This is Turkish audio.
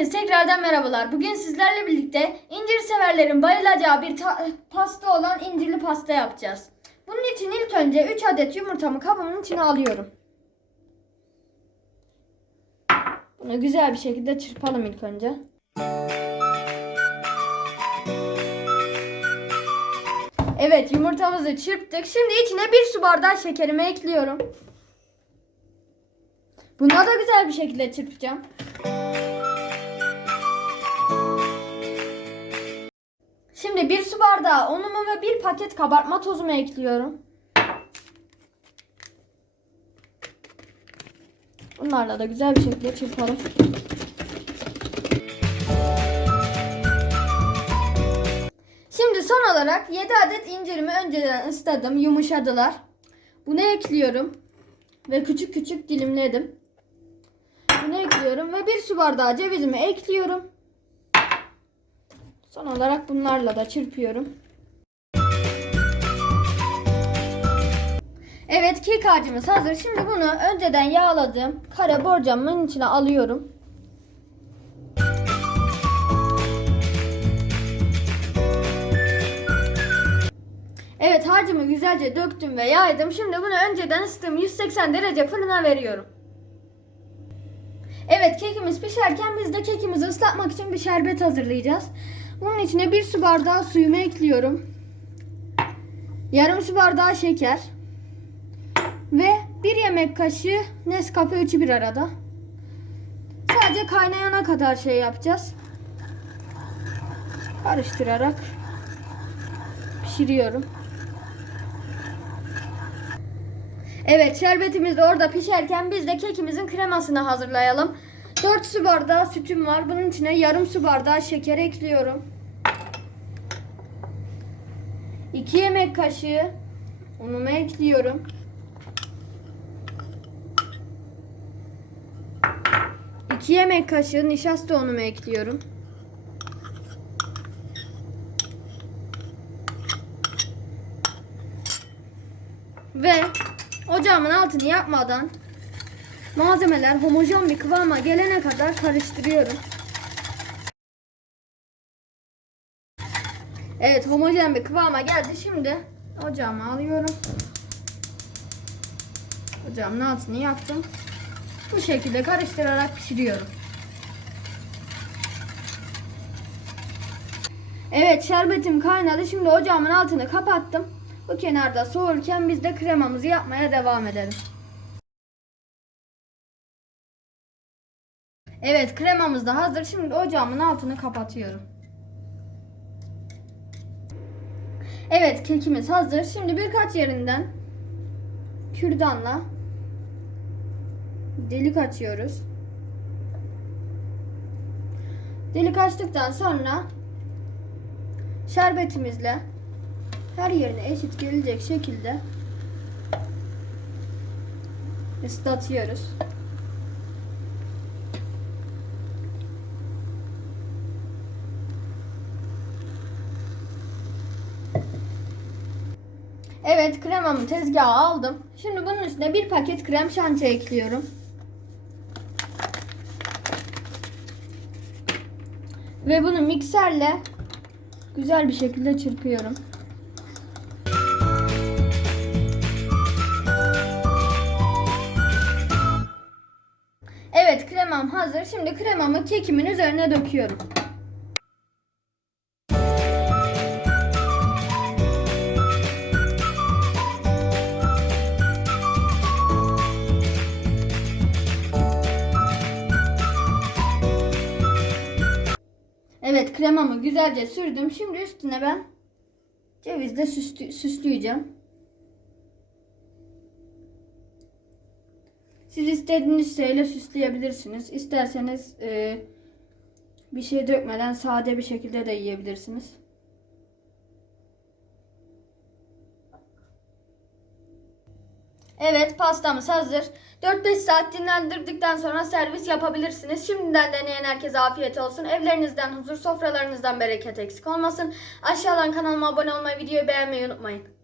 Herkese tekrardan merhabalar. Bugün sizlerle birlikte incir severlerin bayılacağı bir ta- pasta olan incirli pasta yapacağız. Bunun için ilk önce 3 adet yumurtamı kabımın içine alıyorum. Bunu güzel bir şekilde çırpalım ilk önce. Evet yumurtamızı çırptık. Şimdi içine bir su bardağı şekerimi ekliyorum. Bunları da güzel bir şekilde çırpacağım. Şimdi bir su bardağı unumu ve bir paket kabartma tozumu ekliyorum. Bunlarla da güzel bir şekilde çırpalım. Şimdi son olarak 7 adet incirimi önceden ısladım, yumuşadılar. Bunu ekliyorum ve küçük küçük dilimledim. Bunu ekliyorum ve bir su bardağı cevizimi ekliyorum. Son olarak bunlarla da çırpıyorum. Evet kek harcımız hazır. Şimdi bunu önceden yağladığım kare borcamın içine alıyorum. Evet harcımı güzelce döktüm ve yaydım. Şimdi bunu önceden ısıttığım 180 derece fırına veriyorum. Evet kekimiz pişerken biz de kekimizi ıslatmak için bir şerbet hazırlayacağız. Bunun içine bir su bardağı suyumu ekliyorum. Yarım su bardağı şeker. Ve bir yemek kaşığı Nescafe üçü bir arada. Sadece kaynayana kadar şey yapacağız. Karıştırarak pişiriyorum. Evet şerbetimiz de orada pişerken biz de kekimizin kremasını hazırlayalım. 4 su bardağı sütüm var. Bunun içine yarım su bardağı şeker ekliyorum. 2 yemek kaşığı unumu ekliyorum. İki yemek kaşığı nişasta unumu ekliyorum. Ve ocağımın altını yapmadan malzemeler homojen bir kıvama gelene kadar karıştırıyorum. Evet homojen bir kıvama geldi. Şimdi ocağımı alıyorum. Ocağımın altını yaptım. Bu şekilde karıştırarak pişiriyorum. Evet şerbetim kaynadı. Şimdi ocağımın altını kapattım. Bu kenarda soğurken biz de kremamızı yapmaya devam edelim. Evet kremamız da hazır. Şimdi ocağımın altını kapatıyorum. Evet kekimiz hazır. Şimdi birkaç yerinden kürdanla delik açıyoruz. Delik açtıktan sonra şerbetimizle her yerine eşit gelecek şekilde ıslatıyoruz. Evet kremamı tezgaha aldım. Şimdi bunun üstüne bir paket krem şanti ekliyorum. Ve bunu mikserle güzel bir şekilde çırpıyorum. Evet kremam hazır. Şimdi kremamı kekimin üzerine döküyorum. Evet kremamı güzelce sürdüm. Şimdi üstüne ben cevizle süslü, süsleyeceğim. Siz istediğiniz şeyle süsleyebilirsiniz. İsterseniz e, bir şey dökmeden sade bir şekilde de yiyebilirsiniz. Evet pastamız hazır. 4-5 saat dinlendirdikten sonra servis yapabilirsiniz. Şimdiden deneyen herkese afiyet olsun. Evlerinizden huzur, sofralarınızdan bereket eksik olmasın. Aşağıdan kanalıma abone olmayı, videoyu beğenmeyi unutmayın.